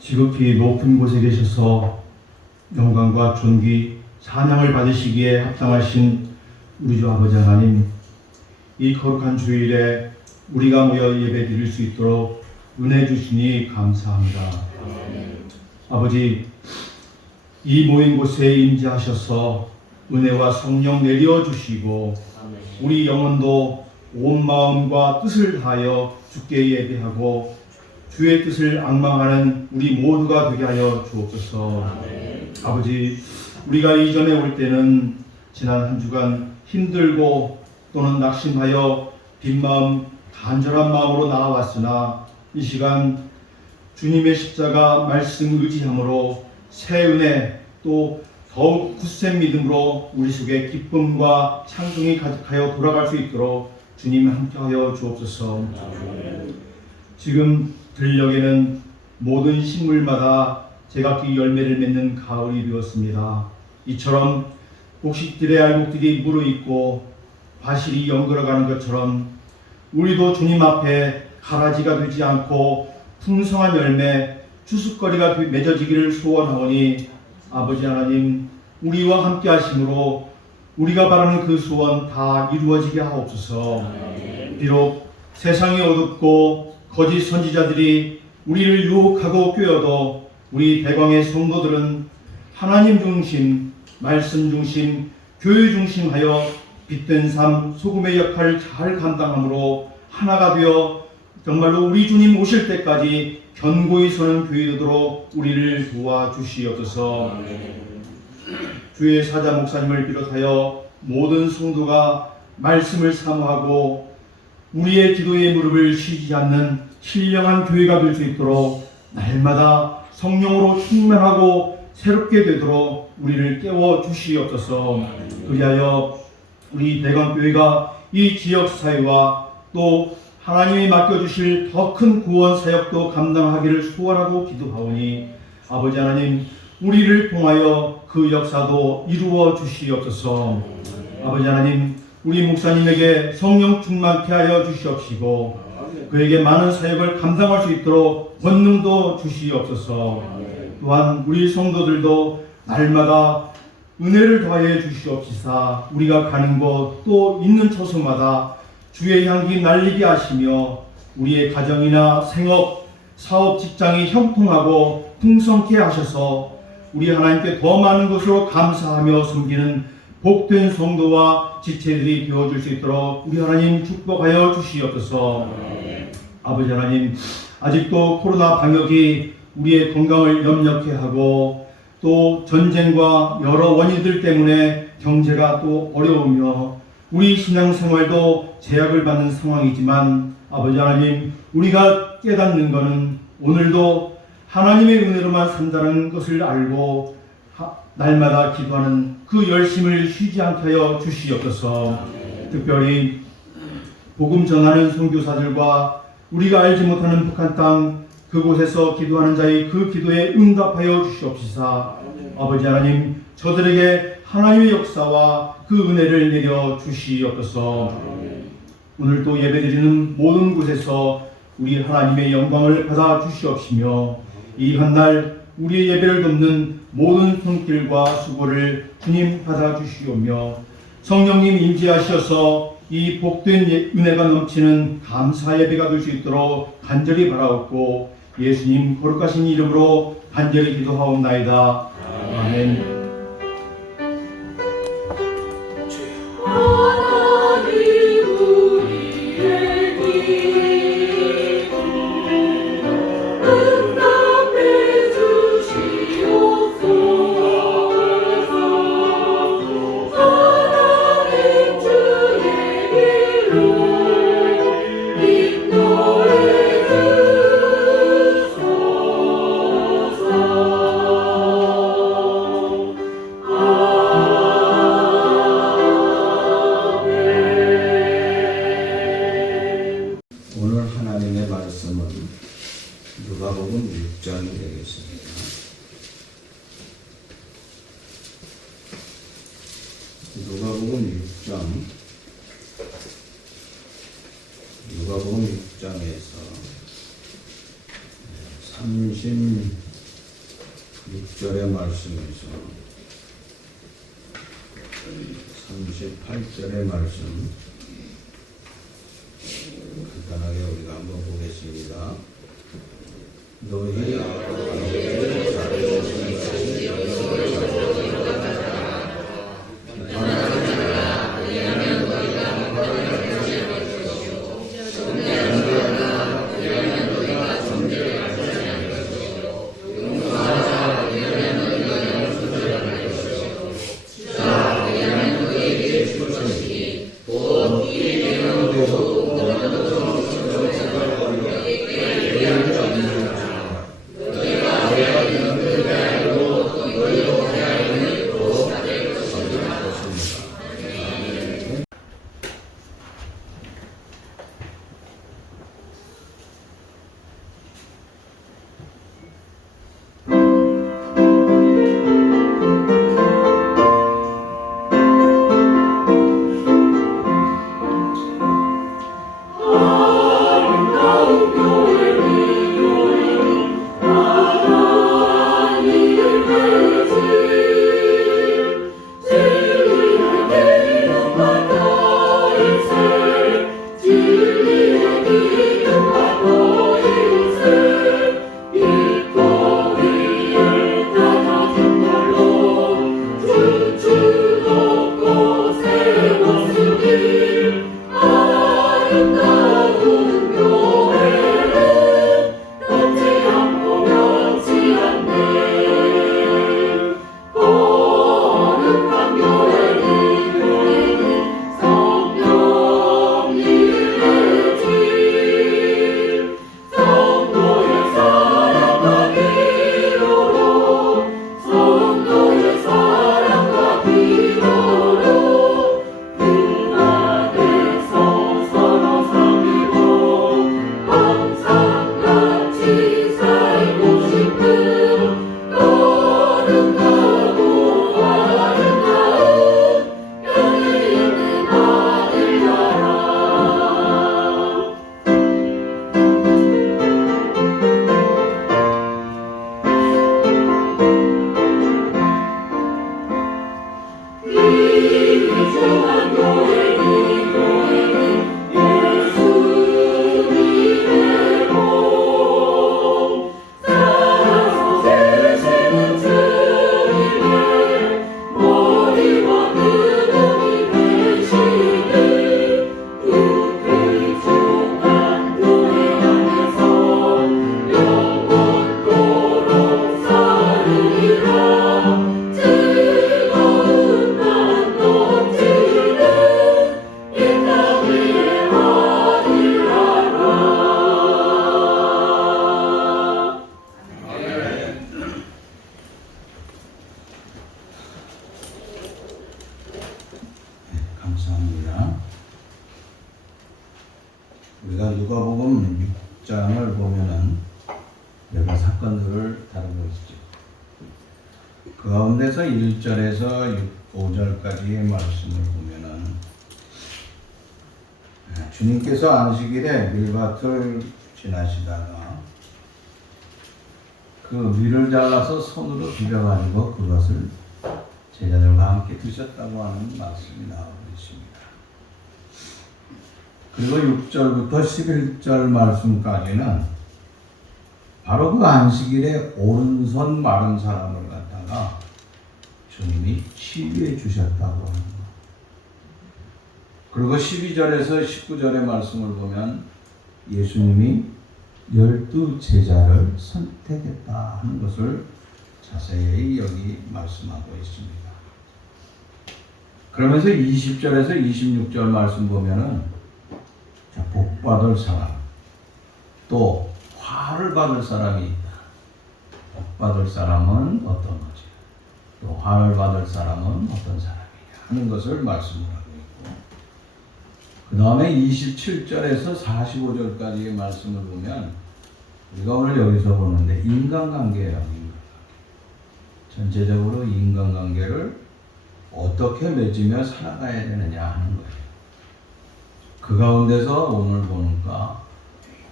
지극히 높은 곳에 계셔서 영광과 존귀, 찬양을 받으시기에 합당하신 우리 주 아버지 하나님, 이 거룩한 주일에 우리가 모여 예배드릴 수 있도록 은혜 주시니 감사합니다. 아버지, 이 모인 곳에 임재하셔서 은혜와 성령 내려주시고 우리 영혼도 온 마음과 뜻을 다하여 주께 예배하고 주의 뜻을 앙망하는 우리 모두가 되게 하여 주옵소서. 아버지, 우리가 이전에 올 때는 지난 한 주간 힘들고 또는 낙심하여 빈마음 간절한 마음으로 나아왔으나 이 시간 주님의 십자가 말씀 의지함으로 새 은혜 또 더욱 굳센 믿음으로 우리 속에 기쁨과 찬송이 가득하여 돌아갈 수 있도록 주님 함께하여 주옵소서. 지금 들녘에는 모든 식물마다 제각기 열매를 맺는 가을이 되었습니다. 이처럼 곡식들의 알곡들이 무르익고 과실이 연걸어가는 것처럼 우리도 주님 앞에 가라지가 되지 않고 풍성한 열매, 추수거리가 맺어지기를 소원하오니 아버지 하나님, 우리와 함께 하심으로 우리가 바라는 그 소원 다 이루어지게 하옵소서. 비록 세상이 어둡고 거짓 선지자들이 우리를 유혹하고 꾀어도 우리 대광의 성도들은 하나님 중심, 말씀 중심, 교회 중심하여 빛된 삶, 소금의 역할을 잘 감당함으로 하나가 되어 정말로 우리 주님 오실 때까지 견고히 서는 교회 되도록 우리를 도와주시옵소서. 주의 사자 목사님을 비롯하여 모든 성도가 말씀을 사모하고 우리의 기도의 무릎을 쉬지 않는 신령한 교회가 될 수 있도록 날마다 성령으로 충만하고 새롭게 되도록 우리를 깨워 주시옵소서. 그리하여 우리 대광교회가 이 지역사회와 또 하나님이 맡겨주실 더 큰 구원 사역도 감당하기를 소원하고 기도하오니 아버지 하나님, 우리를 통하여 그 역사도 이루어 주시옵소서. 아버지 하나님, 우리 목사님에게 성령 충만케 하여 주시옵시고 그에게 많은 사역을 감당할 수 있도록 권능도 주시옵소서. 또한 우리 성도들도 날마다 은혜를 더하여 주시옵시사 우리가 가는 곳 또 있는 처소마다 주의 향기 날리게 하시며 우리의 가정이나 생업, 사업, 직장이 형통하고 풍성케 하셔서 우리 하나님께 더 많은 것으로 감사하며 섬기는 복된 성도와 지체들이 되어줄 수 있도록 우리 하나님 축복하여 주시옵소서. 아버지 하나님, 아직도 코로나 방역이 우리의 건강을 염려케 하고 또 전쟁과 여러 원인들 때문에 경제가 또 어려우며 우리 신앙생활도 제약을 받는 상황이지만 아버지 하나님, 우리가 깨닫는 것은 오늘도 하나님의 은혜로만 산다는 것을 알고 날마다 기도하는 그 열심을 쉬지 않게 하여 주시옵소서. 특별히 복음 전하는 선교사들과 우리가 알지 못하는 북한 땅 그곳에서 기도하는 자의 그 기도에 응답하여 주시옵시사 아버지 하나님, 저들에게 하나님의 역사와 그 은혜를 내려 주시옵소서. 오늘 또 예배드리는 모든 곳에서 우리 하나님의 영광을 받아 주시옵시며 이 한 날 우리의 예배를 돕는 모든 손길과 수고를 주님 받아 주시오며 성령님 임재하셔서 이 복된 은혜가 넘치는 감사 예배가 될 수 있도록 간절히 바라옵고 예수님 거룩하신 이름으로 간절히 기도하옵나이다. 아멘. 누가복음 6장이 되겠습니다. 누가복음 6장에서 33절 6절의 말씀에서 38절의 말씀 간단하게 우리가 한번 보겠습니다. 너희 아버지의 잘해주신 감사합니다. 우리가 누가복음 6장을 보면은 여러 사건들을 다루고 있죠. 그 가운데서 1절에서 5절까지의 말씀을 보면은 주님께서 안식일에 밀밭을 지나시다가 그 밀을 잘라서 손으로 비벼가지고 그것을 제자들과 함께 드셨다고 하는 말씀이 나오고 있습니다. 그리고 6절부터 11절 말씀까지는 바로 그 안식일에 오른손 마른 사람을 갖다가 주님이 치유해 주셨다고 하는 것. 그리고 12절에서 19절의 말씀을 보면 예수님이 12 제자를 선택했다 하는 것을 자세히 여기 말씀하고 있습니다. 그러면서 20절에서 26절 말씀 보면은 복 받을 사람, 또 화를 받을 사람이 있다. 복 받을 사람은 어떤 거지? 또 화를 받을 사람은 어떤 사람이냐 하는 것을 말씀을 하고 있고, 그 다음에 27절에서 45절까지의 말씀을 보면 우리가 오늘 여기서 보는데 인간관계예요. 인간관계. 전체적으로 인간관계를 어떻게 맺으며 살아가야 되느냐 하는 거예요. 그 가운데서 오늘 보니까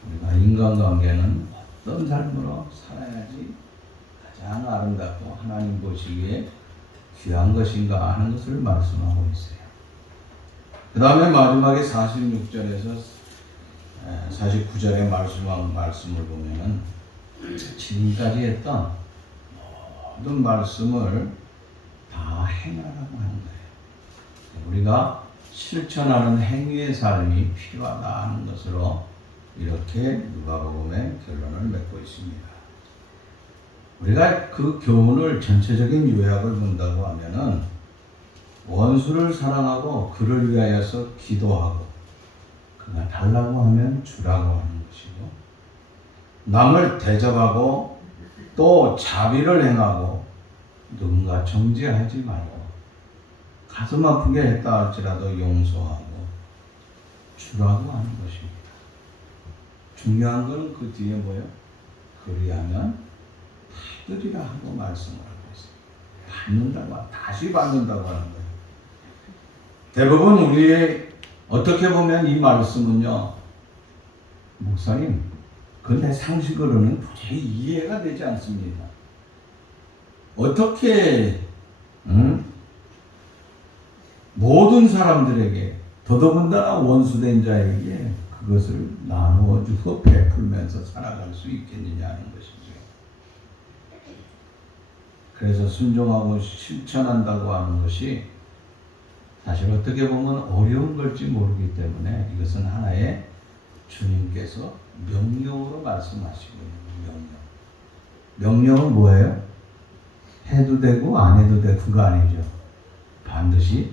우리가 인간관계는 어떤 삶으로 살아야지 가장 아름답고 하나님 보시기에 귀한 것인가 하는 것을 말씀하고 있어요. 그 다음에 마지막에 46절에서 49절의 말씀을 보면은 지금까지 했던 모든 말씀을 다 행하라고 하는 거예요. 우리가 실천하는 행위의 삶이 필요하다 하는 것으로 이렇게 누가복음의 결론을 맺고 있습니다. 우리가 그 교훈을 전체적인 요약을 본다고 하면은 원수를 사랑하고 그를 위하여서 기도하고 그가 달라고 하면 주라고 하는 것이고 남을 대접하고 또 자비를 행하고 누군가 정죄하지 말고 가슴 아프게 했다 할지라도 용서하고 주라고 하는 것입니다. 중요한 것은 그 뒤에 뭐예요? 그리하면 받으리라 하고 말씀을 하고 있어요. 받는다고, 다시 받는다고 하는 거예요. 대부분 우리의 어떻게 보면 이 말씀은요, 목사님, 그건 내 상식으로는 도저히 이해가 되지 않습니다. 어떻게 모든 사람들에게 더더군다나 원수된 자에게 그것을 나누어 주고 베풀면서 살아갈 수 있겠느냐 하는 것이죠. 그래서 순종하고 실천한다고 하는 것이 사실 어떻게 보면 어려운 걸지 모르기 때문에 이것은 하나의 주님께서 명령으로 말씀하시고 있는 명령. 명령은 뭐예요? 해도 되고 안 해도 되고가 아니죠. 반드시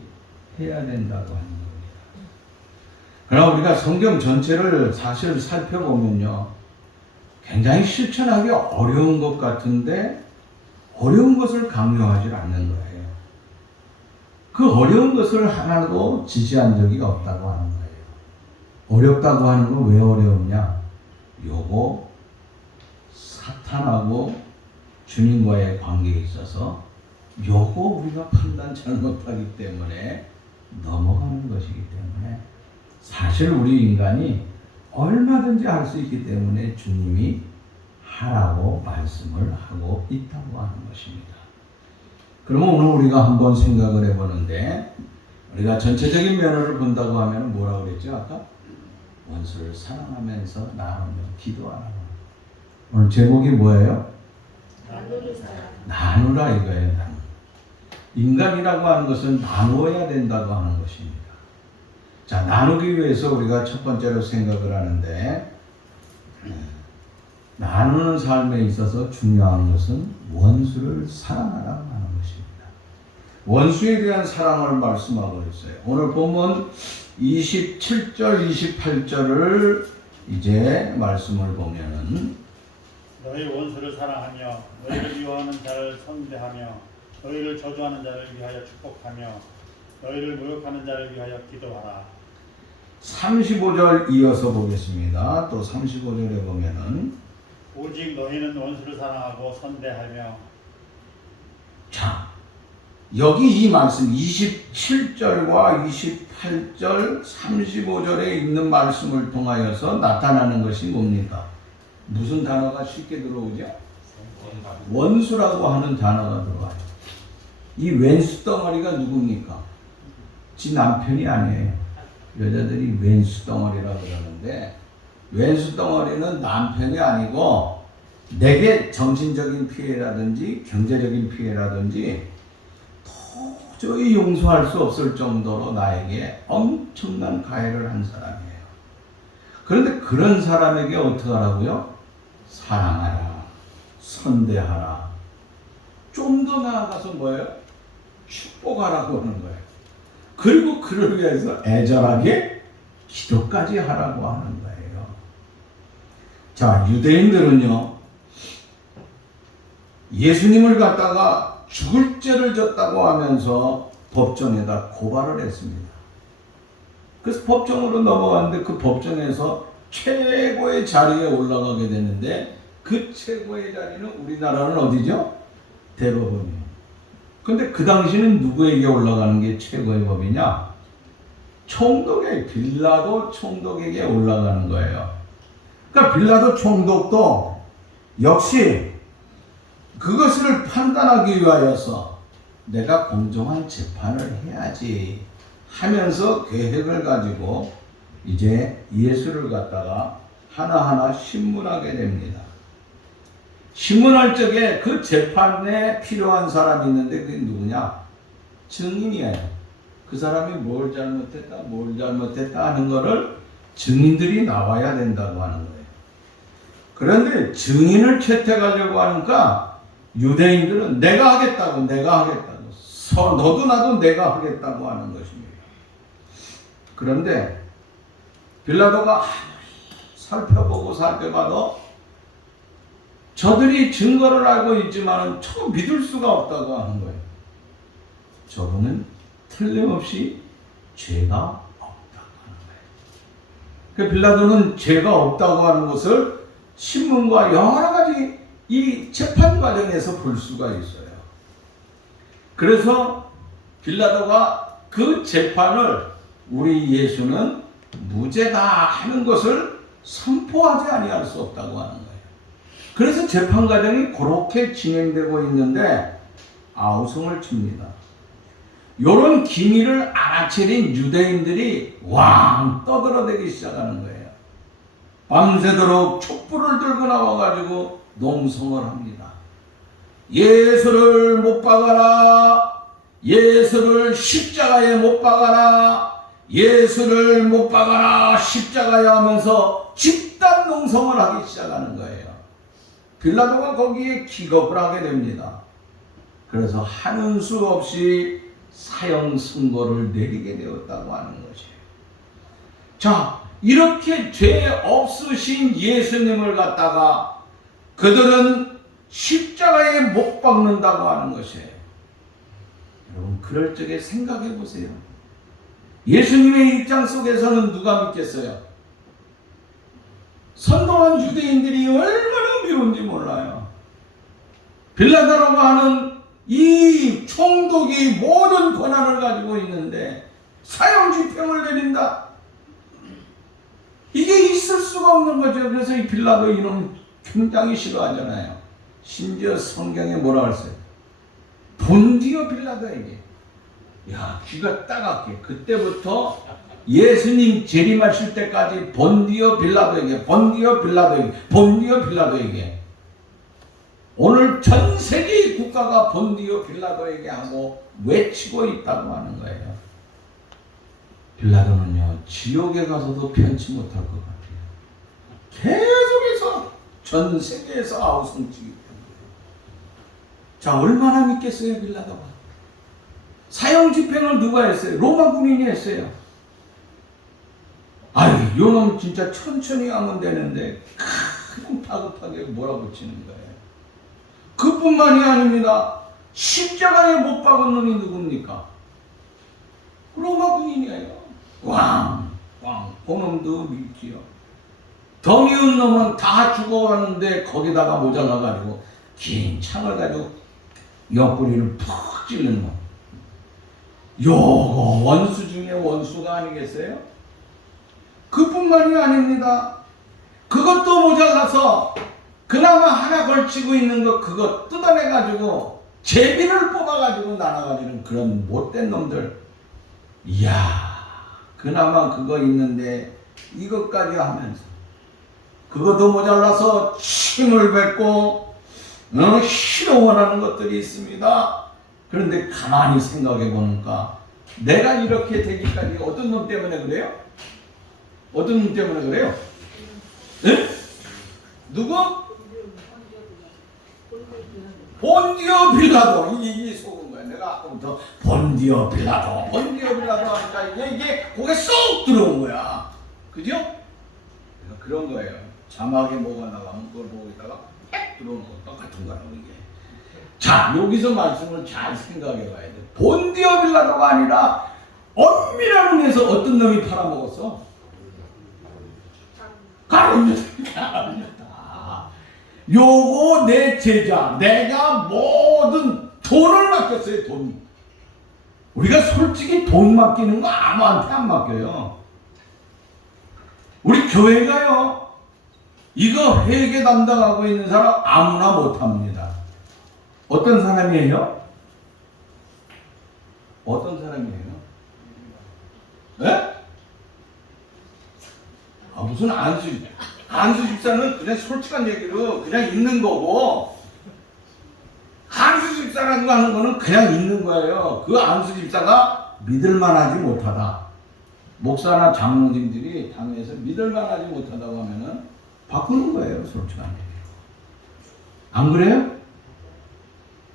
해야 된다고 하는 겁니다. 그러나 우리가 성경 전체를 사실 살펴보면요, 굉장히 실천하기 어려운 것 같은데 어려운 것을 강요하지 않는 거예요. 그 어려운 것을 하나도 지시한 적이 없다고 하는 거예요. 어렵다고 하는 건 왜 어려웠냐? 요거 사탄하고 주님과의 관계에 있어서 요거 우리가 판단 잘못하기 때문에 넘어가는 것이기 때문에 사실 우리 인간이 얼마든지 할 수 있기 때문에 주님이 하라고 말씀을 하고 있다고 하는 것입니다. 그러면 오늘 우리가 한번 생각을 해보는데 우리가 전체적인 면을 본다고 하면 뭐라고 그랬죠? 아까? 원수를 사랑하면서 나누며 기도하라고. 오늘 제목이 뭐예요? 나누라 이거예요. 나누. 인간이라고 하는 것은 나누어야 된다고 하는 것입니다. 자, 나누기 위해서 우리가 첫 번째로 생각을 하는데 나누는 삶에 있어서 중요한 것은 원수를 사랑하라고 하는 것입니다. 원수에 대한 사랑을 말씀하고 있어요. 오늘 보면 27절, 28절을 이제 말씀을 보면은 너희 원수를 사랑하며 너희를 미워하는 자를 선대하며 너희를 저주하는 자를 위하여 축복하며 너희를 모욕하는 자를 위하여 기도하라. 35절 이어서 보겠습니다. 또 35절에 보면은 오직 너희는 원수를 사랑하고 선대하며. 자, 여기 이 말씀 27절과 28절 35절에 있는 말씀을 통하여서 나타나는 것이 뭡니까? 무슨 단어가 쉽게 들어오죠? 원수라고 하는 단어가 들어와요. 이 왼수 덩어리가 누굽니까? 지 남편이 아니에요. 여자들이 왼수 덩어리라고 그러는데 왼수 덩어리는 남편이 아니고 내게 정신적인 피해라든지 경제적인 피해라든지 도저히 용서할 수 없을 정도로 나에게 엄청난 가해를 한 사람이에요. 그런데 그런 사람에게 어떻게 하라고요? 사랑하라, 선대하라. 좀 더 나아가서 뭐예요? 축복하라고 하는 거예요. 그리고 그를 위해서 애절하게 기도까지 하라고 하는 거예요. 자, 유대인들은요, 예수님을 갖다가 죽을 죄를 졌다고 하면서 법정에다 고발을 했습니다. 그래서 법정으로 넘어갔는데 그 법정에서 최고의 자리에 올라가게 되는데 그 최고의 자리는 우리나라는 어디죠? 대법원이에요. 근데 그 당시는 누구에게 올라가는 게 최고의 법이냐? 총독에, 빌라도 총독에게 올라가는 거예요. 그러니까 빌라도 총독도 역시 그것을 판단하기 위하여서 내가 공정한 재판을 해야지 하면서 계획을 가지고 이제 예수를 갖다가 하나하나 신문하게 됩니다. 신문할 적에 그 재판에 필요한 사람이 있는데 그게 누구냐? 증인이에요. 그 사람이 뭘 잘못했다 하는 거를 증인들이 나와야 된다고 하는 거예요. 그런데 증인을 채택하려고 하니까 유대인들은 내가 하겠다고 너도 나도 내가 하겠다고 하는 것입니다. 그런데 빌라도가 살펴봐도 저들이 증거를 알고 있지만 저 믿을 수가 없다고 하는 거예요. 저분은 틀림없이 죄가 없다고 하는 거예요. 그 빌라도는 죄가 없다고 하는 것을 신문과 여러 가지 이 재판 과정에서 볼 수가 있어요. 그래서 빌라도가 그 재판을 우리 예수는 무죄다 하는 것을 선포하지 아니할 수 없다고 하는 거예요. 그래서 재판 과정이 그렇게 진행되고 있는데 아우성을 칩니다. 이런 기밀을 알아채린 유대인들이 왕 떠들어대기 시작하는 거예요. 밤새도록 촛불을 들고 나와가지고 농성을 합니다. 예수를 못 박아라. 예수를 십자가에 못 박아라. 예수를 못 박아라. 십자가에 하면서 집단 농성을 하기 시작하는 거예요. 빌라도가 거기에 기겁을 하게 됩니다. 그래서 하는 수 없이 사형 선고를 내리게 되었다고 하는 것이에요. 자, 이렇게 죄 없으신 예수님을 갖다가 그들은 십자가에 못 박는다고 하는 것이에요. 여러분, 그럴 적에 생각해 보세요. 예수님의 입장 속에서는 누가 믿겠어요? 선동한 유대인들이 얼마나 미운지 몰라요. 빌라도라고 하는 이 총독이 모든 권한을 가지고 있는데 사형 집행을 내린다. 이게 있을 수가 없는 거죠. 그래서 이 빌라도 이놈 굉장히 싫어하잖아요. 심지어 성경에 뭐라 그랬어요? 본디오 빌라도에게. 야, 귀가 따갑게. 그때부터 예수님 재림하실 때까지 본디오 빌라도에게. 오늘 전 세계 국가가 본디오 빌라도에게 하고 외치고 있다고 하는 거예요. 빌라도는요, 지옥에 가서도 편치 못할 것 같아요. 계속해서 전 세계에서 아우성치기 때문에. 자, 얼마나 믿겠어요, 빌라도가? 사형 집행을 누가 했어요? 로마 군인이 했어요. 아유, 요놈 진짜 천천히 하면 되는데 그냥 다급하게 몰아붙이는 거예요. 그뿐만이 아닙니다. 십자가에 못 박은 놈이 누굽니까? 로마 군인이에요. 왕, 그놈도 믿지요. 더 미운 놈은 다 죽어가는데 거기다가 모자라가지고 긴 창을 가지고 옆구리를 푹 찌르는 놈. 요거 원수 중에 원수가 아니겠어요? 그뿐만이 아닙니다. 그것도 모자라서 그나마 하나 걸치고 있는 거 그거 뜯어내가지고 제비를 뽑아가지고 나눠가지는 그런 못된 놈들. 이야, 그나마 그거 있는데 이것까지 하면서 그것도 모자라서 침을 뱉고 희롱을 하는 것들이 있습니다. 그런데 가만히 생각해 보니까 내가 이렇게 되기까지 어떤 놈 때문에 그래요? 어떤 놈 때문에 그래요? 에? 누구? 본디오 빌라도. 이게 속은 거야. 내가 아까부터 본디오 빌라도 하니까 이게 고개 쏙 들어온 거야. 그죠? 그런 거예요. 자막에 뭐가 나가면 그걸 보고 있다가 팩 들어오는 거 똑같은 거라고 이게. 자, 여기서 말씀을 잘 생각해 봐야 돼. 본디오 빌라도가 아니라 엄밀한 의미에서 어떤 놈이 팔아먹었어? 가룟유다. 요거 내 제자, 내가 모든 돈을 맡겼어요. 돈. 우리가 솔직히 돈 맡기는 거 아무한테 안 맡겨요. 우리 교회가요, 이거 회계 담당하고 있는 사람 아무나 못합니다. 어떤 사람이에요? 어떤 사람이에요? 네? 아, 무슨 안수 집사는 그냥 솔직한 얘기로 그냥 있는 거고, 안수 집사라고 하는 거는 그냥 있는 거예요. 그 안수 집사가 믿을만하지 못하다. 목사나 장로님들이 당에서 믿을만하지 못하다고 하면은 바꾸는 거예요. 솔직한 얘기. 안 그래요?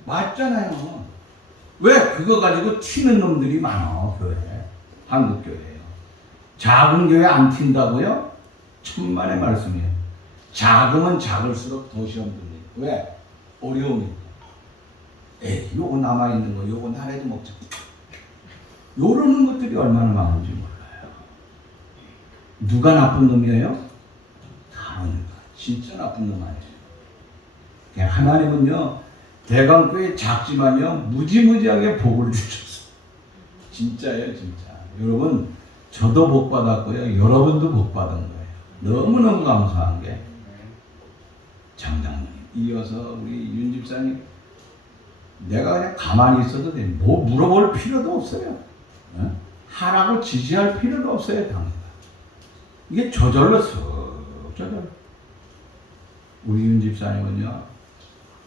맞잖아요. 왜? 그거 가지고 튀는 놈들이 많아, 교회에. 한국 교회에요. 작은 교회 안 튄다고요? 천만의 말씀이에요. 작으면 작을수록 더 시험 들리고. 왜? 어려우니까. 에이, 요거 남아있는 거, 요거 나라도 먹자. 요러는 것들이 얼마나 많은지 몰라요. 누가 나쁜 놈이에요? 하나님가. 진짜 나쁜 놈 아니에요. 하나님은요, 대강교회 작지만요, 무지무지하게 복을 주셨어. 진짜예요, 진짜. 여러분, 저도 복 받았고요, 여러분도 복 받은 거예요. 너무너무 감사한 게, 장장님, 이어서 우리 윤 집사님, 내가 그냥 가만히 있어도 돼. 뭐 물어볼 필요도 없어요. 어? 하라고 지시할 필요도 없어요, 당장. 이게 저절로 저절로. 우리 윤 집사님은요,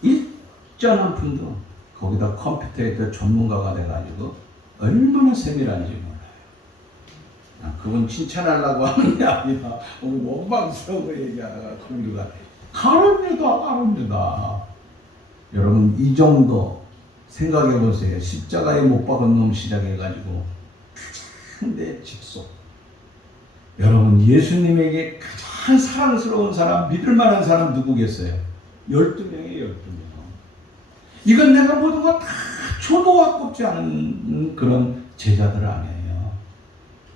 일전 한 푼도 거기다 컴퓨터에 또 전문가가 돼가지고 얼마나 세밀한지 몰라요. 그분 칭찬하려고 하는 게 아니라 오늘 원방스러운 거 얘기하다가 공유가 가릅니다. 여러분, 이 정도 생각해 보세요. 십자가에 못 박은 놈 시작해가지고 근데 직속. 여러분, 예수님에게 가장 사랑스러운 사람, 믿을 만한 사람 누구겠어요? 12명이에요, 12명. 이건 내가 모든 거 다 초도와 꼽지 않은 그런 제자들 아니에요.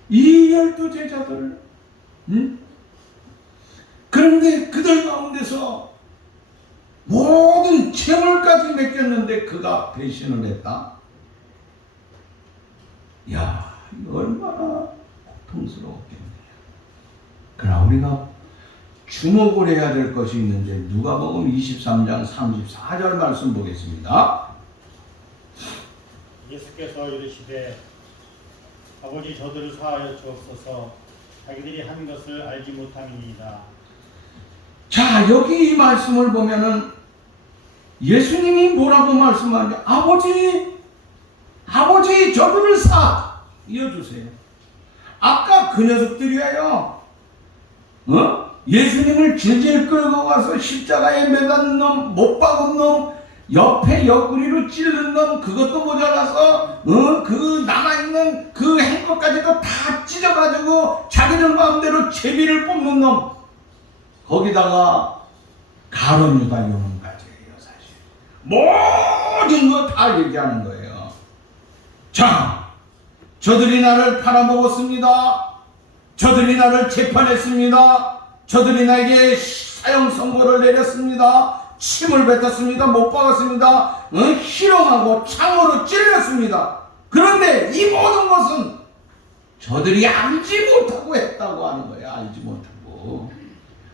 이 12제자들, 응? 그런데 그들 가운데서 모든 재물까지 맡겼는데 그가 배신을 했다? 야, 이거 얼마나 고통스러웠겠네요. 그러나 우리가 주목을 해야 될 것이 있는데, 누가복음 23장 34절 말씀 보겠습니다. 예수께서 이르시되 아버지 저들을 사하여 주옵소서 자기들이 한 것을 알지 못함이니이다. 자, 여기 이 말씀을 보면은 예수님이 뭐라고 말씀하냐? 아버지 저들을 사 이어주세요. 아까 그 녀석들이에요. 예수님을 질질 끌고 가서 십자가에 매단 놈, 못 박은 놈, 옆에 옆구리로 찌른 놈, 그것도 모자라서 그 남아있는 그 행거까지도 다 찢어가지고 자기들 마음대로 제비를 뽑는 놈, 거기다가 가룟 유다 요놈까지예요. 사실 모든 거 다 얘기하는 거예요. 자, 저들이 나를 팔아먹었습니다. 저들이 나를 재판했습니다. 저들이 나에게 사형 선고를 내렸습니다. 침을 뱉었습니다. 못 박았습니다. 희롱하고 창으로 찔렸습니다. 그런데 이 모든 것은 저들이 알지 못하고 했다고 하는 거예요.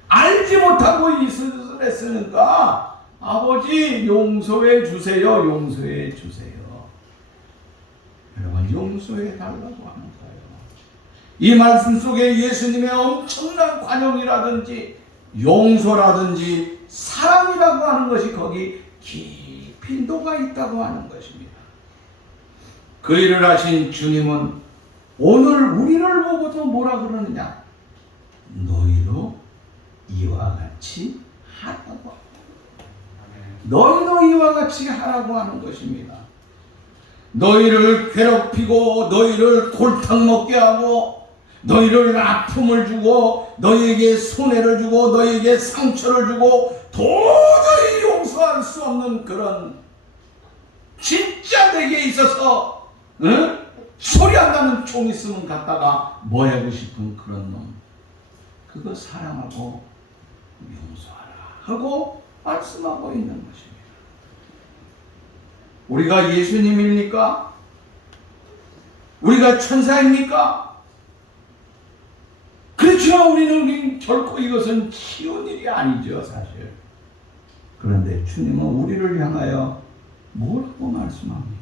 알지 못하고 이 짓을 했으니까 아버지 용서해 주세요. 용서해 주세요. 여러분, 용서해 달라고 하는 거예요. 이 말씀 속에 예수님의 엄청난 관용이라든지 용서라든지 사랑이라고 하는 것이 거기 깊이 녹아 있다고 하는 것입니다. 그 일을 하신 주님은 오늘 우리를 보고도 뭐라 그러느냐? 너희도 이와 같이 하라고. 너희도 이와 같이 하라고 하는 것입니다. 너희를 괴롭히고 너희를 골탕 먹게 하고 너희를 아픔을 주고 너희에게 손해를 주고 너희에게 상처를 주고 도저히 용서할 수 없는 그런, 진짜 내게 있어서 소리 안 나는 총 있으면 갖다가 뭐 하고 싶은 그런 놈, 그거 사랑하고 용서하라 하고 말씀하고 있는 것입니다. 우리가 예수님입니까? 우리가 천사입니까? 그렇지만 우리는 결코 이것은 쉬운 일이 아니죠, 사실. 그런데 주님은 우리를 향하여 뭐라고 말씀합니까?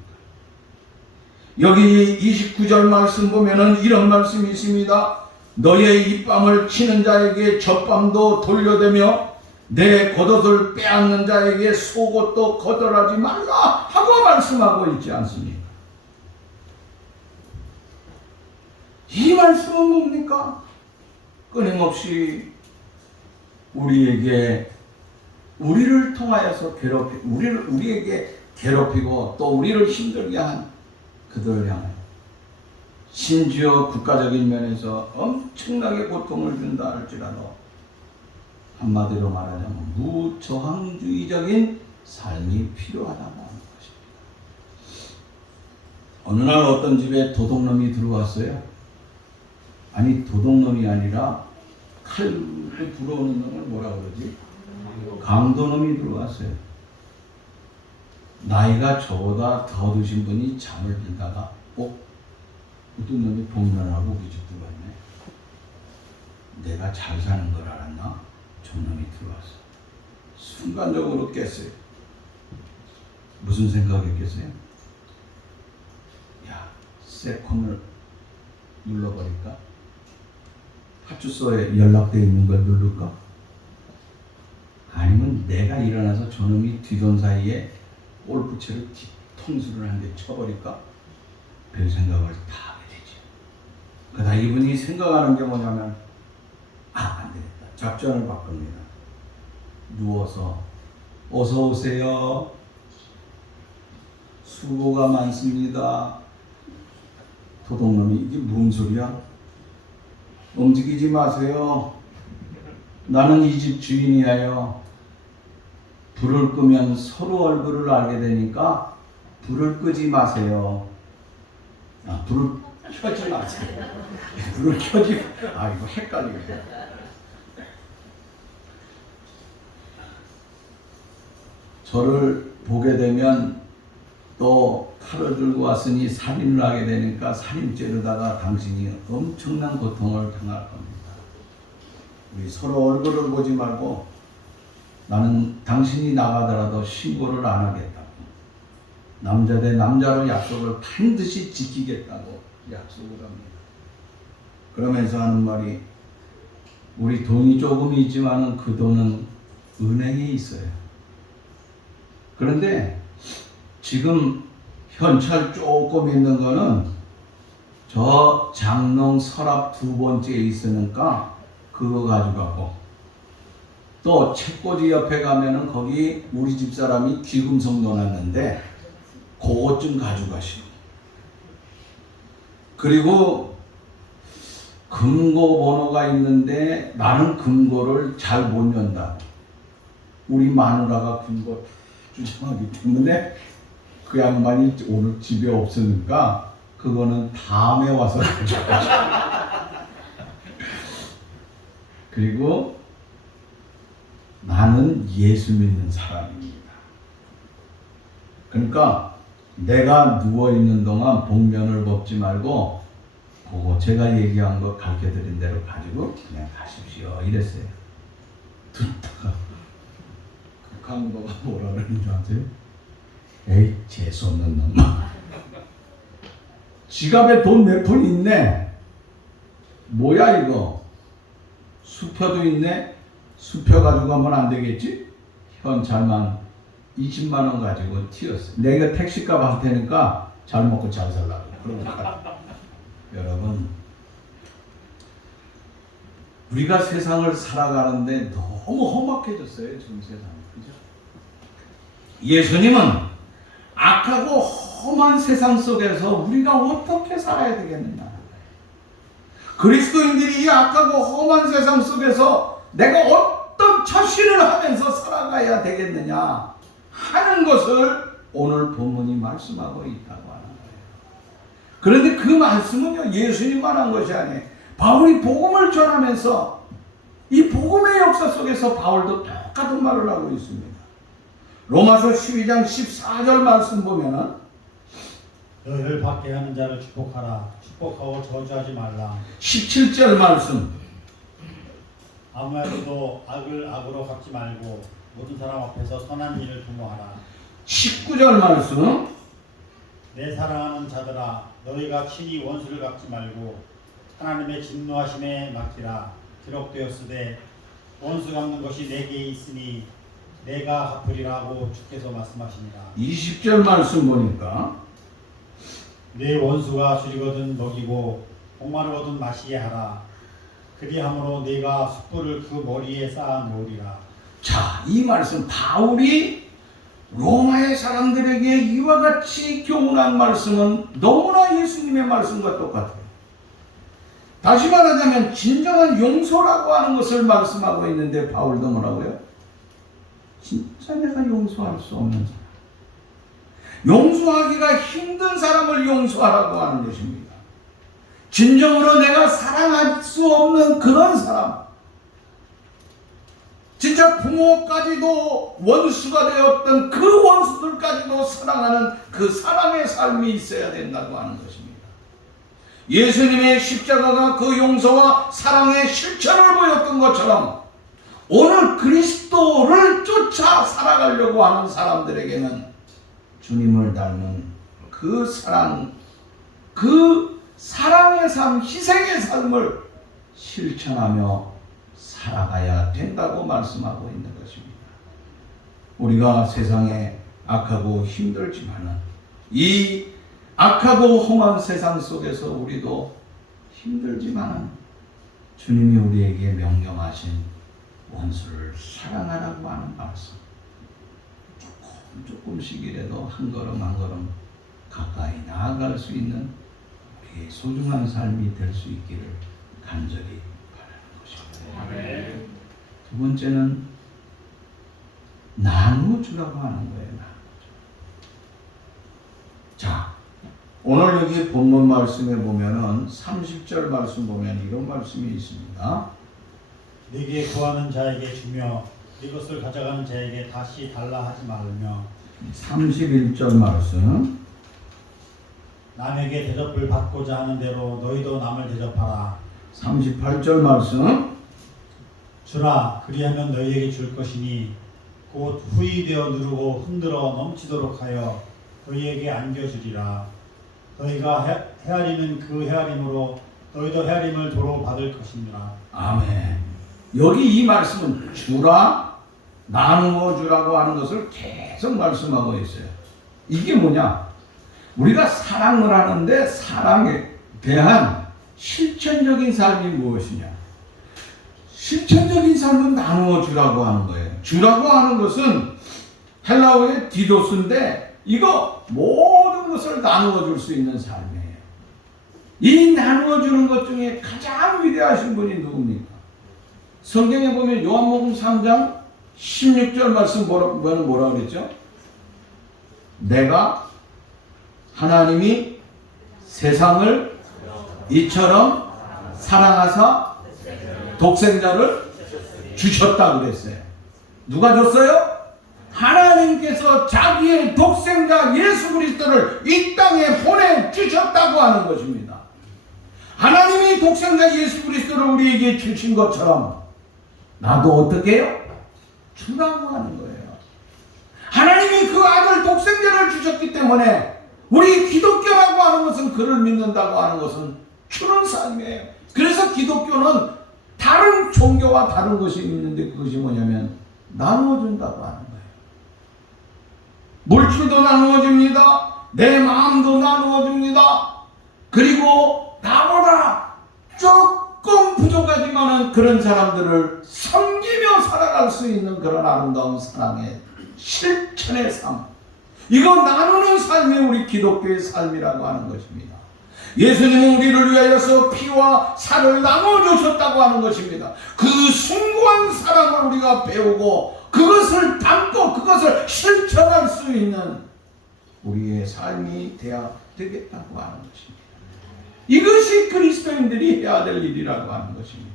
여기 29절 말씀 보면은 이런 말씀이 있습니다. 너의 입밤을 치는 자에게 젖밤도 돌려대며 내 겉옷을 빼앗는 자에게 속옷도 거절하지 말라 하고 말씀하고 있지 않습니까? 이 말씀은 뭡니까? 끊임없이 우리에게 우리를 통하여서 우리에게 괴롭히고 또 우리를 힘들게 한 그들을 향해 심지어 국가적인 면에서 엄청나게 고통을 준다 할지라도 한마디로 말하자면 무저항주의적인 삶이 필요하다고 하는 것입니다. 어느 날 어떤 집에 도둑놈이 들어왔어요. 아니 도둑놈이 아니라 칼로 들어오는 놈을 뭐라 그러지? 강도놈이 들어왔어요. 나이가 저보다 더 드신 분이 잠을 빌다가 어떤 놈이 복면하고 우리 집 들어왔네. 내가 잘 사는 걸 알았나? 저놈이 들어왔어. 순간적으로 깼어요. 무슨 생각했겠어요? 야, 세컨을 눌러버릴까? 파출소에 연락되어 있는 걸 누를까? 아니면 내가 일어나서 저놈이 뒤돈 사이에 골프채를 통수를 한 대 쳐버릴까? 별 생각을 다 하게 되죠. 그러다 이분이 생각하는 게 뭐냐면 안 되겠다. 작전을 바꿉니다. 누워서 어서 오세요. 수고가 많습니다. 도둑놈이 이게 무슨 소리야? 움직이지 마세요. 나는 이 집 주인이에요. 불을 끄면 서로 얼굴을 알게 되니까 불을 끄지 마세요. 불을 켜지 마세요. 불을 켜지. 이거 헷갈리겠다. 저를 보게 되면 또 칼을 들고 왔으니 살인을 하게 되니까 살인죄로다가 당신이 엄청난 고통을 당할 겁니다. 우리 서로 얼굴을 보지 말고 나는 당신이 나가더라도 신고를 안 하겠다고. 남자 대 남자로 약속을 반드시 지키겠다고 약속을 합니다. 그러면서 하는 말이 우리 돈이 조금 있지만은 그 돈은 은행에 있어요. 그런데 지금 현찰 조금 있는 거는 저 장롱 서랍 2번째에 있으니까 그거 가져가고 또 책꽂이 옆에 가면은 거기 우리 집사람이 귀금속 넣어놨는데 그것 좀 가져가시고 그리고 금고 번호가 있는데 나는 금고를 잘 못 연다. 우리 마누라가 금고 주장하기 때문에 그 양반이 오늘 집에 없으니까 그거는 다음에 와서 그리고 나는 예수 믿는 사람입니다. 그러니까 내가 누워있는 동안 복면을 벗지 말고 그거 제가 얘기한 거 가르쳐드린 대로 가지고 그냥 가십시오 이랬어요. 듣다가 그 강도가 뭐라 그러는 줄 아세요? 에이 재수없는 놈. 지갑에 돈 몇 푼 있네. 뭐야 이거. 수표도 있네. 수표 가지고 가면 안 되겠지? 현찰만 20만 원 가지고 튀었어. 내가 택시값 할 테니까 잘 먹고 잘 살라고. 그러니까 여러분 우리가 세상을 살아가는데 너무 험악해졌어요. 지금 세상이. 그죠? 예수님은 악하고 험한 세상 속에서 우리가 어떻게 살아야 되겠느냐. 그리스도인들이 이 악하고 험한 세상 속에서 내가 어떤 처신을 하면서 살아가야 되겠느냐 하는 것을 오늘 본문이 말씀하고 있다고 하는 거예요. 그런데 그 말씀은요 예수님만 한 것이 아니에요. 바울이 복음을 전하면서 이 복음의 역사 속에서 바울도 똑같은 말을 하고 있습니다. 로마서 12장 14절 말씀 보면은 너희를 받게 하는 자를 축복하라. 축복하고 저주하지 말라. 17절 말씀 아무에게도 악을 악으로 갚지 말고 모든 사람 앞에서 선한 일을 도모하라. 19절 말씀. 내 사랑하는 자들아 너희가 친히 원수를 갚지 말고 하나님의 진노하심에 맡기라. 기록되었으되 원수 갚는 것이 내게 있으니 내가 갚으리라고 주께서 말씀하십니다. 20절 말씀 보니까 내 원수가 줄이거든 먹이고 목마르거든 마시게 하라. 그리함으로 내가 숯불을 그 머리에 쌓아 놓으리라. 자, 이 말씀 바울이 로마의 사람들에게 이와 같이 교훈한 말씀은 너무나 예수님의 말씀과 똑같아요. 다시 말하자면 진정한 용서라고 하는 것을 말씀하고 있는데 바울도 뭐라고요? 진짜 내가 용서할 수 없는 사람, 용서하기가 힘든 사람을 용서하라고 하는 것입니다. 진정으로 내가 사랑할 수 없는 그런 사람, 진짜 부모까지도 원수가 되었던 그 원수들까지도 사랑하는 그 사랑의 삶이 있어야 된다고 하는 것입니다. 예수님의 십자가가 그 용서와 사랑의 실천을 보였던 것처럼 오늘 그리스도를 쫓아 살아가려고 하는 사람들에게는 주님을 닮은 그 사랑, 그 사랑의 삶, 희생의 삶을 실천하며 살아가야 된다고 말씀하고 있는 것입니다. 우리가 세상에 악하고 힘들지만은 이 악하고 험한 세상 속에서 우리도 힘들지만은 주님이 우리에게 명령하신 원수를 사랑하라고 하는 말씀, 조금씩이라도 한 걸음 한 걸음 가까이 나아갈 수 있는 우리의 소중한 삶이 될 수 있기를 간절히 아멘. 두 번째는 나누어주라고 하는 거예요. 자, 오늘 여기 본문 말씀에 보면은 30절 말씀 보면 이런 말씀이 있습니다. 네게 구하는 자에게 주며 이것을 가져가는 자에게 다시 달라 하지 말며 31절 말씀. 남에게 대접을 받고자 하는 대로 너희도 남을 대접하라. 38절 말씀. 주라 그리하면 너희에게 줄 것이니 곧 후이되어 누르고 흔들어 넘치도록 하여 너희에게 안겨주리라. 너희가 헤아리는 그 헤아림으로 너희도 헤아림을 도로 받을 것이니라. 아멘. 여기 이 말씀은 주라, 나누어 주라고 하는 것을 계속 말씀하고 있어요. 이게 뭐냐? 우리가 사랑을 하는데 사랑에 대한 실천적인 삶이 무엇이냐? 실천적인 삶은 나누어 주라고 하는 거예요. 주라고 하는 것은 헬라어의 디도스인데 이거 모든 것을 나누어 줄 수 있는 삶이에요. 이 나누어 주는 것 중에 가장 위대하신 분이 누굽니까? 성경에 보면 요한복음 3장 16절 말씀 뭐라 그랬죠? 내가 하나님이 세상을 이처럼 사랑하사 독생자를 주셨다 그랬어요. 누가 줬어요? 하나님께서 자기의 독생자 예수 그리스도를 이 땅에 보내주셨다고 하는 것입니다. 하나님이 독생자 예수 그리스도를 우리에게 주신 것처럼 나도 어떻게 해요? 주라고 하는 거예요. 하나님이 그 아들 독생자를 주셨기 때문에 우리 기독교라고 하는 것은 그를 믿는다고 하는 것은 주는 삶이에요. 그래서 기독교는 다른 종교와 다른 것이 있는데 그것이 뭐냐면 나누어준다고 하는 거예요. 물질도 나누어줍니다. 내 마음도 나누어줍니다. 그리고 나보다 조금 부족하지만은 그런 사람들을 섬기며 살아갈 수 있는 그런 아름다운 사랑의 실천의 삶. 이거 나누는 삶이 우리 기독교의 삶이라고 하는 것입니다. 예수님은 우리를 위하여서 피와 살을 나눠주셨다고 하는 것입니다. 그 숭고한 사랑을 우리가 배우고 그것을 담고 그것을 실천할 수 있는 우리의 삶이 되어야 되겠다고 하는 것입니다. 이것이 그리스도인들이 해야 될 일이라고 하는 것입니다.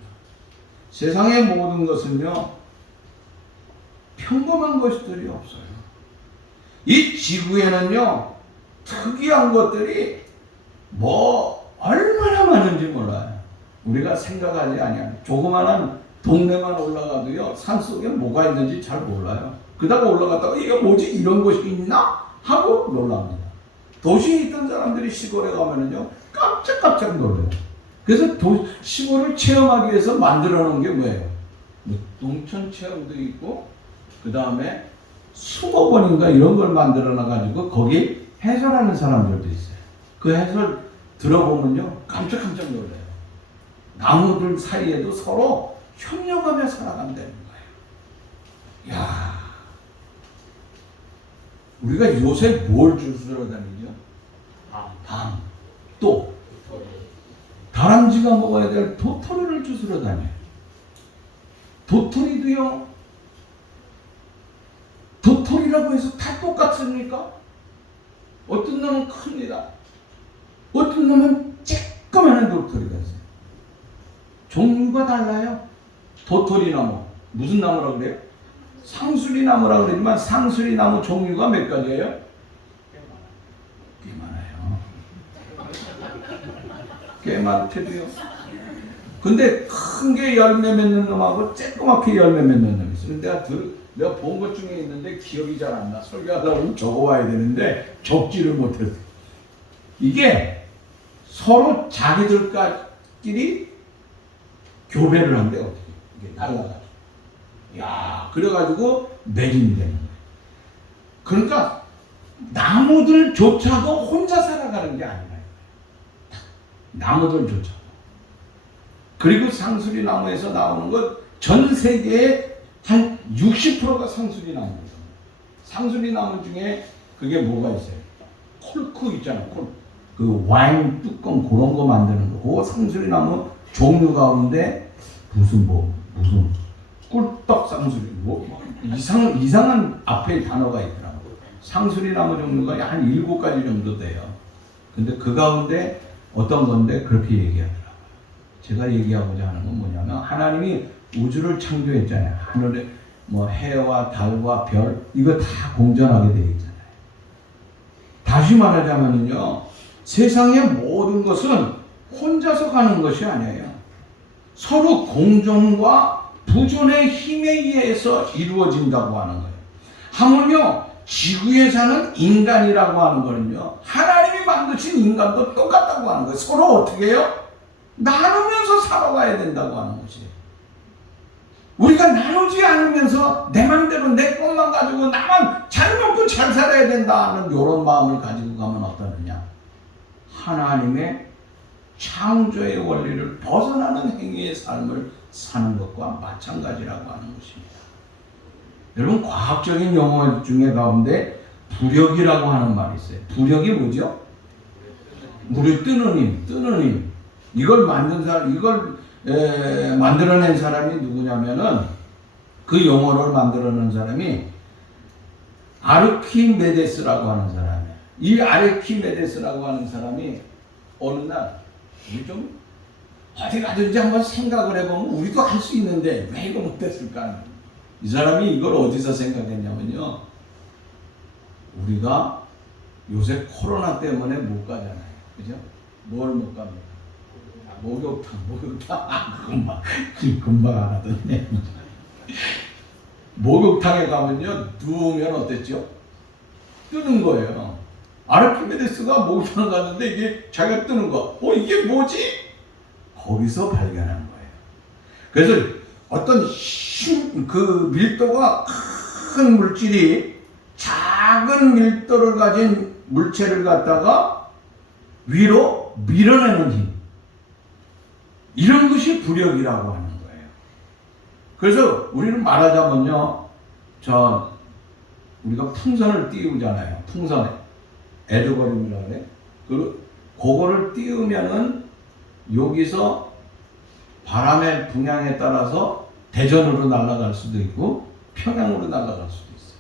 세상의 모든 것은요 평범한 것들이 없어요. 이 지구에는요 특이한 것들이 얼마나 많은지 몰라요. 우리가 생각하지 아니하는 조그마한 동네만 올라가도요 산속에 뭐가 있는지 잘 몰라요. 그러다가 올라갔다가 이게 뭐지 이런 곳이 있나 하고 놀랍니다. 도시에 있던 사람들이 시골에 가면은요 깜짝깜짝 놀래요. 그래서 시골을 체험하기 위해서 만들어 놓은 게 뭐예요? 농촌 체험도 있고 그 다음에 수목원인가 이런 걸 만들어 놔가지고 거기 해설하는 사람들도 있어요. 그 해설 들어보면요 깜짝깜짝 놀래요. 나무들 사이에도 서로 협력하며 살아간다는 거예요. 야, 우리가 요새 뭘 주스러 다니죠? 밤. 또 다람쥐가 먹어야 될 도토리를 주스러 다녀요. 도토리도요. 도토리라고 해서 다 똑같습니까? 어떤 놈은 큽니다. 어떤 놈은 쬐끄만한 도토리가 있어요. 종류가 달라요. 도토리나무 무슨 나무라고 그래요? 상수리나무라고 그러지만 상수리나무 종류가 몇 가지예요? 꽤 많아요. 꽤 많대도요. 근데 큰 게 열매 맺는 놈하고 쬐끄맣게 열매 맺는 놈이 있어요. 내가 본 것 중에 있는데 기억이 잘 안 나. 설교하다 보면 적어와야 되는데 적지를 못했어요. 이게 서로 자기들끼리 교배를 한대. 어떻게 이게 날라가지고. 야, 그래가지고 매진되는 거예요. 그러니까 나무들조차도 혼자 살아가는 게 아니에요. 나무들조차도. 그리고 상수리 나무에서 나오는 것 전 세계의 한 60%가 상수리 나무예요. 상수리 나무 중에 그게 뭐가 있어요? 콜크 있잖아. 콜크. 그 와인 뚜껑 그런 거 만드는 거. 그 상수리 나무 종류 가운데 무슨 꿀떡 상수리 이상한 앞에 단어가 있더라고요. 상수리 나무 종류가 한 7가지 정도 돼요. 근데 그 가운데 어떤 건데 그렇게 얘기하더라고요. 제가 얘기하고자 하는 건 뭐냐면 하나님이 우주를 창조했잖아요. 하늘에 뭐 해와 달과 별 이거 다 공존하게 되어 있잖아요. 다시 말하자면요, 세상의 모든 것은 혼자서 가는 것이 아니에요. 서로 공존과 부존의 힘에 의해서 이루어진다고 하는 거예요. 하물며 지구에 사는 인간이라고 하는 거는요, 하나님이 만드신 인간도 똑같다고 하는 거예요. 서로 어떻게 해요? 나누면서 살아가야 된다고 하는 것이에요. 우리가 나누지 않으면서 내 맘대로 내 것만 가지고 나만 잘 먹고 잘 살아야 된다는 이런 마음을 가지고 가면 어떠느냐. 하나님의 창조의 원리를 벗어나는 행위의 삶을 사는 것과 마찬가지라고 하는 것입니다. 여러분, 과학적인 용어 중에 가운데 부력이라고 하는 말이 있어요. 부력이 뭐죠? 물을 뜨는 힘. 이걸 만든 사람, 만들어낸 사람이 누구냐면은 그 용어를 만들어낸 사람이 아르키메데스라고 하는 사람이에요. 이 아르키메데스라고 하는 사람이 어느 날 우리 좀 어디 가든지 한번 생각을 해보면 우리도 할 수 있는데 왜 이거 못했을까? 이 사람이 이걸 어디서 생각했냐면요, 우리가 요새 코로나 때문에 못 가잖아요. 그죠? 뭘 못 갑니까? 목욕탕. 금방 알아듣네. 목욕탕에 가면요, 누우면 어땠죠? 뜨는 거예요. 아르키메데스가 목욕탕 갔는데 이게 자기가 뜨는 거. 이게 뭐지? 거기서 발견한 거예요. 그래서 어떤 그 밀도가 큰 물질이 작은 밀도를 가진 물체를 갖다가 위로 밀어내는 힘. 이런 것이 부력이라고 하는 거예요. 그래서 우리는 말하자면요, 우리가 풍선을 띄우잖아요. 풍선에. 에드버림이라고 그래. 그거를 띄우면은 여기서 바람의 분향에 따라서 대전으로 날아갈 수도 있고 평양으로 날아갈 수도 있어요.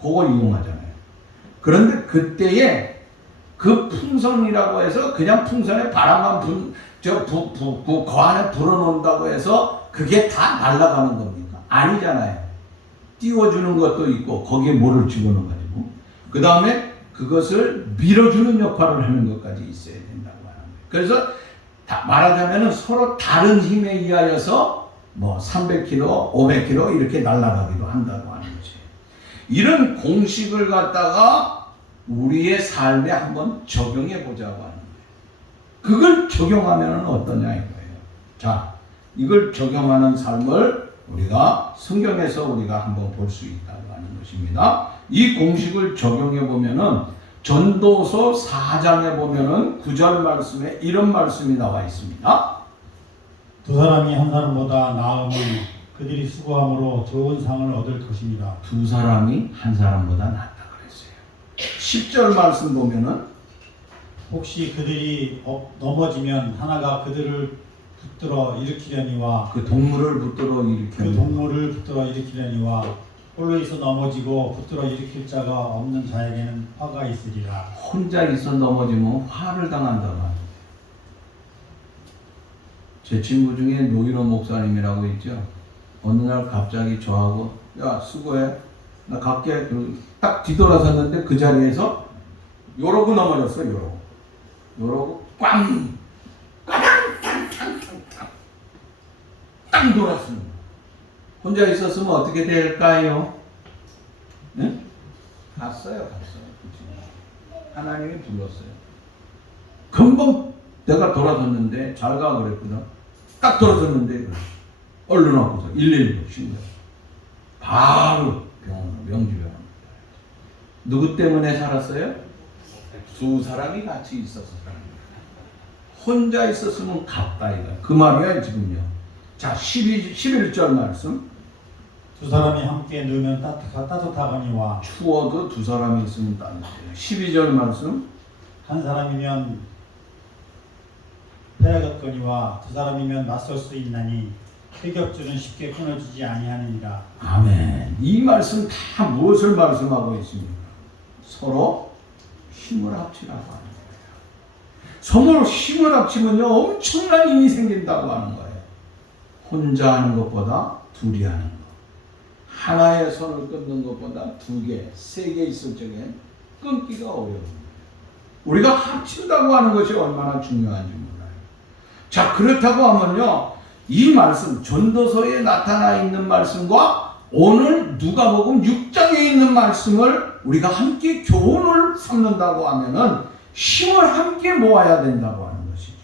그걸 이용하잖아요. 그런데 그때에 그 풍선이라고 해서 그냥 풍선에 바람만 그 안에 불어놓는다고 해서 그게 다 날아가는 겁니까? 아니잖아요. 띄워주는 것도 있고 거기에 뭐를 집어넣어가지고 그 다음에 그것을 밀어주는 역할을 하는 것까지 있어야 된다고 하는 거예요. 그래서 말하자면 서로 다른 힘에 의하여서 뭐 300km, 500km 이렇게 날아가기도 한다고 하는 거지. 이런 공식을 갖다가 우리의 삶에 한번 적용해 보자고 하는 거예요. 그걸 적용하면 어떠냐 이거예요. 자, 이걸 적용하는 삶을 우리가 성경에서 우리가 한번 볼 수 있다고 하는 것입니다. 이 공식을 적용해 보면은 전도서 4장에 보면은 9절 말씀에 이런 말씀이 나와 있습니다. 두 사람이 한 사람보다 나음은 그들이 수고함으로 좋은 상을 얻을 것입니다. 두 사람이 한 사람보다 낫다 그랬어요. 10절 말씀 보면은 혹시 그들이 넘어지면 하나가 그들을 붙들어 일으키려니와 그 동물을 붙들어 그 일으켜 동물을 붙들어 일으키려니와 홀로 있어 넘어지고 붙들어 일으킬 자가 없는 자에게는 화가 있으리라. 혼자 있어 넘어지면 화를 당한다고 합니다. 제 친구 중에 노일호 목사님이라고 있죠. 어느 날 갑자기 저하고 야 수고해 나 갈게 딱 뒤돌아섰는데 그 자리에서 요러고 넘어졌어요. 요러고 꽝 땅 돌았습니다. 혼자 있었으면 어떻게 될까요? 네? 갔어요. 하나님이 불렀어요. 금방 내가 돌아섰는데 잘 가 그랬거든. 딱 돌아섰는데 얼른 와서 119 신고 바로 명주병원. 누구 때문에 살았어요? 두 사람이 같이 있었어. 혼자 있었으면 갔다 이거. 그 말이야 지금요. 자 11절 말씀. 두 사람이 함께 누우면 따뜻하거니와 추워도 두 사람이 있으면 따뜻해요. 12절 말씀. 한 사람이면 패하겠거니와 두 사람이면 맞설 수 있나니 흑역줄은 쉽게 끊어지지 아니하느니라. 아멘. 이 말씀 다 무엇을 말씀하고 있습니까? 서로 힘을 합치라고 하는 거예요. 서로 힘을 합치면요 엄청난 힘이 생긴다고 하는 거예요. 혼자 하는 것보다 둘이 하는 것. 하나의 손을 끊는 것보다 두 개, 세 개 있을 적에 끊기가 어려운 거예요. 우리가 합친다고 하는 것이 얼마나 중요한지 몰라요. 자, 그렇다고 하면요, 이 말씀, 전도서에 나타나 있는 말씀과 오늘 누가복음 6장에 있는 말씀을 우리가 함께 교훈을 삼는다고 하면은 힘을 함께 모아야 된다고 하는 것이죠.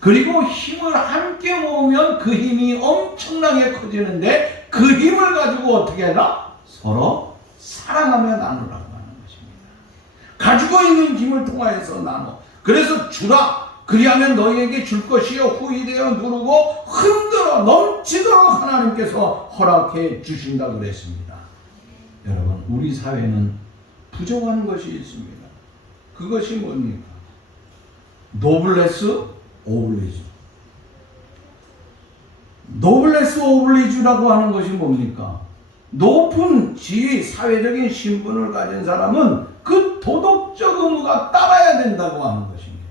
그리고 힘을 함께 모으면 그 힘이 엄청나게 커지는데 그 힘을 가지고 어떻게 해라? 서로 사랑하며 나누라고 하는 것입니다. 가지고 있는 힘을 통하여서 나눠. 그래서 주라. 그리하면 너희에게 줄 것이요 후이되어 누르고 흔들어 넘치도록 하나님께서 허락해 주신다 그랬습니다. 여러분 우리 사회는 부족한 것이 있습니다. 그것이 뭡니까? 노블레스 오블리주. 노블레스 오블리주라고 하는 것이 뭡니까? 높은 지위, 사회적인 신분을 가진 사람은 그 도덕적 의무가 따라야 된다고 하는 것입니다.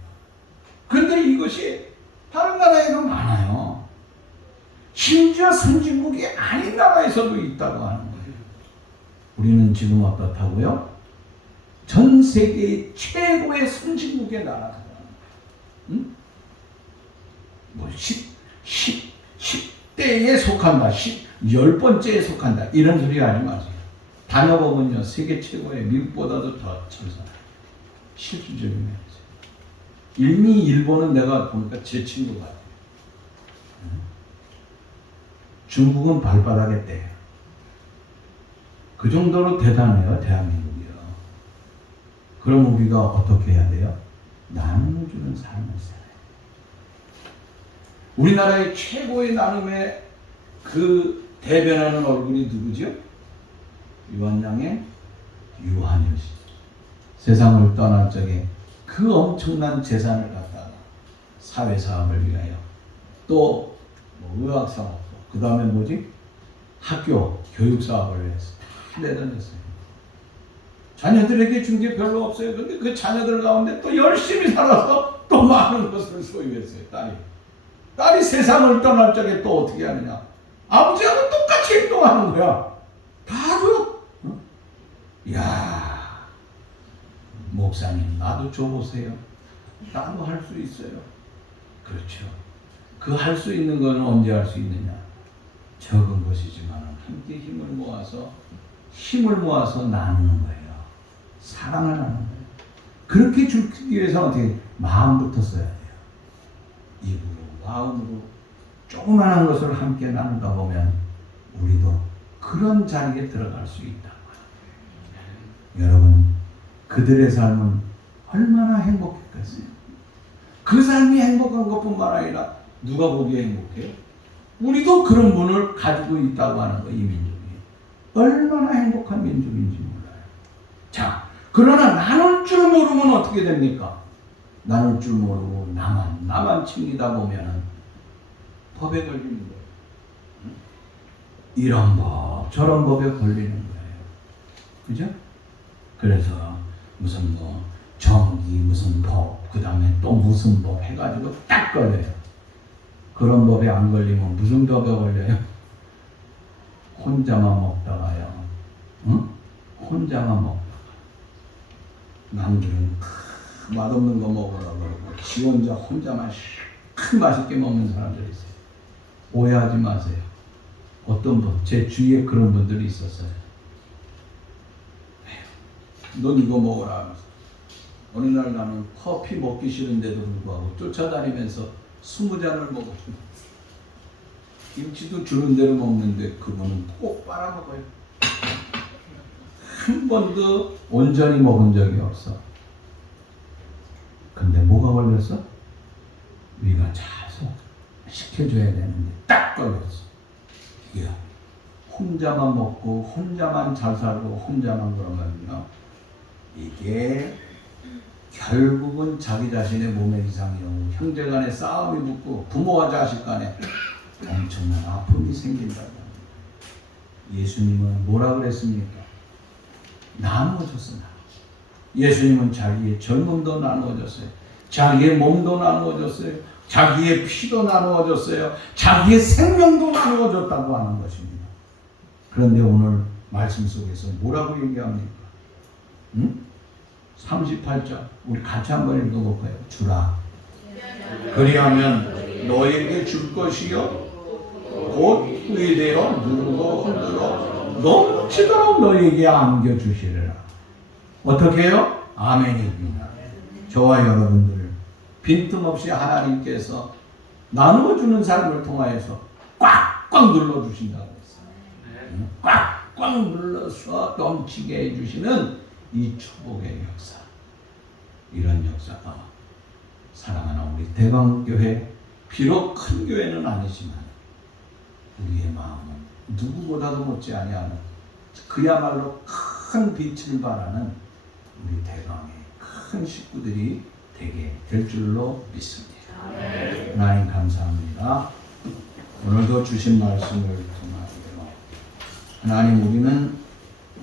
그런데 이것이 다른 나라에도 많아요. 심지어 선진국이 아닌 나라에서도 있다고 하는 거예요. 우리는 지금 어떻다고요? 전 세계의 최고의 선진국의 나라라고 하는 거예요. 응? 뭐 10대에 속한다. 10번째에 속한다. 이런 소리 하지 마세요. 다녀보면요. 세계 최고의 미국보다도 더 천사예요. 실질적이면. 일미 일본은 내가 보니까 제 친구 같아요. 중국은 발바닥에 떼요. 그 정도로 대단해요. 대한민국이요. 그럼 우리가 어떻게 해야 돼요? 나눔을 주는 삶을 살아요. 우리나라의 최고의 나눔의 그 대변하는 얼굴이 누구죠? 유한양의 유한열 씨. 세상을 떠날 적에 그 엄청난 재산을 갖다가 사회사업을 위하여 또 뭐 의학사업, 그 다음에 뭐지? 학교, 교육사업을 위해서 다 내던졌어요. 자녀들에게 준 게 별로 없어요. 근데 그 자녀들 가운데 또 열심히 살아서 또 많은 것을 소유했어요. 딸이 세상을 떠날 적에 또 어떻게 하느냐? 아버지하고 똑같이 행동하는 거야. 다 줘. 이야. 목사님 나도 줘보세요. 나도 할 수 있어요. 그렇죠. 그 할 수 있는 거는 언제 할 수 있느냐? 적은 것이지만 함께 힘을 모아서 나누는 거예요. 사랑을 나누는 거예요. 그렇게 주기 위해서 어떻게 마음부터 써야 돼요. 입으로, 마음으로 조그마한 것을 함께 나누다 보면 우리도 그런 자리에 들어갈 수 있다. 여러분, 그들의 삶은 얼마나 행복했겠어요. 그 삶이 행복한 것뿐만 아니라 누가 보기에 행복해요? 우리도 그런 분을 가지고 있다고 하는 거예요. 이 민족이 얼마나 행복한 민족인지 몰라요. 자, 그러나 나눌 줄 모르면 어떻게 됩니까? 나눌 줄 모르고 나만 챙기다 보면은 법에 걸리는 거예요. 이런 법 저런 법에 걸리는 거예요. 그죠? 그래서 무슨 뭐 정기 무슨 법, 그 다음에 또 무슨 법 해가지고 딱 걸려요. 그런 법에 안 걸리면 무슨 법에 걸려요? 혼자만 먹다가요. 응? 혼자만 먹다가 남들은 맛없는 거 먹으라고 그러고 지 혼자만 맛있게 먹는 사람들이 있어요. 오해하지 마세요. 어떤 분, 제 주위에 그런 분들이 있었어요. 넌 이거 먹어라 하면서 어느 날 나는 커피 먹기 싫은데도 불구하고 쫓아다니면서 20잔을 먹었어요. 김치도 주는 대로 먹는데 그분은 꼭 빨아먹어요. 한 번도 온전히 먹은 적이 없어. 근데 뭐가 걸렸어? 우리가 계속 시켜줘야 되는데 딱 걸렸어. 이게 혼자만 먹고 혼자만 잘 살고 혼자만 그러면요, 이게 결국은 자기 자신의 몸에 이상이 오고 형제간에 싸움이 붙고 부모와 자식 간에 엄청난 아픔이 생긴다고 합니다. 예수님은 뭐라 그랬습니까? 나누어줬어. 예수님은 자기의 젊음도 나누어줬어요. 자기의 몸도 나누어줬어요. 자기의 피도 나누어줬어요. 자기의 생명도 나누어줬다고 하는 것입니다. 그런데 오늘 말씀 속에서 뭐라고 얘기합니까? 응? 38절 우리 같이 한번 읽어볼까요? 주라 그리하면 너에게 줄 것이요 곧 후이되어 누르고 흔들어 넘치도록 너에게 안겨주시리라. 어떻게 해요? 아멘입니다. 저와 여러분들 빈틈없이 하나님께서 나누어주는 삶을 통하여서 꽉꽉 눌러주신다고 했어요. 꽉꽉 눌러서 넘치게 해주시는 이 축복의 역사, 이런 역사가 사랑하는 우리 대광교회, 비록 큰 교회는 아니지만 우리의 마음은 누구보다도 못지 아니하는 그야말로 큰 빛을 발하는 우리 대광의 큰 식구들이 되게 될 줄로 믿습니다. 하나님 감사합니다. 오늘도 주신 말씀을 통하여 하나님,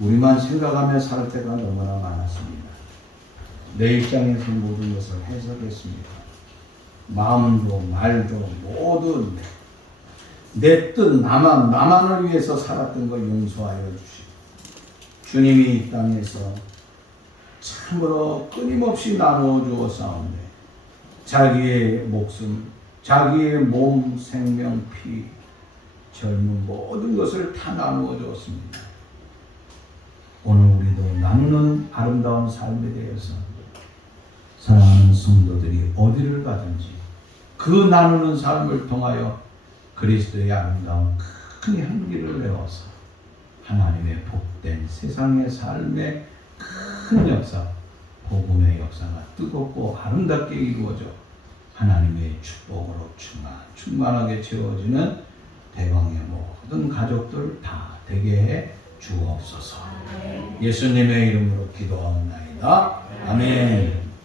우리만 생각하며 살 때가 너무나 많았습니다. 내 입장에서 모든 것을 해석했습니다. 마음도 말도 모두 내 뜻, 나만을 위해서 살았던 걸 용서하여 주시고, 주님이 이 땅에서 참으로 끊임없이 나누어 주었사온데 자기의 목숨, 자기의 몸, 생명, 피, 젊음 모든 것을 다 나누어 주었습니다. 오늘 우리도 나누는 아름다운 삶에 대해서 사랑하는 성도들이 어디를 가든지 그 나누는 삶을 통하여 그리스도의 아름다운 큰 향기를 내어서 하나님의 복된 세상의 삶의 큰 역사, 복음의 역사가 뜨겁고 아름답게 이루어져 하나님의 축복으로 충만하게 채워지는 대광의 모든 가족들 다 되게 해 주옵소서. 예수님의 이름으로 기도하옵나이다. 아멘.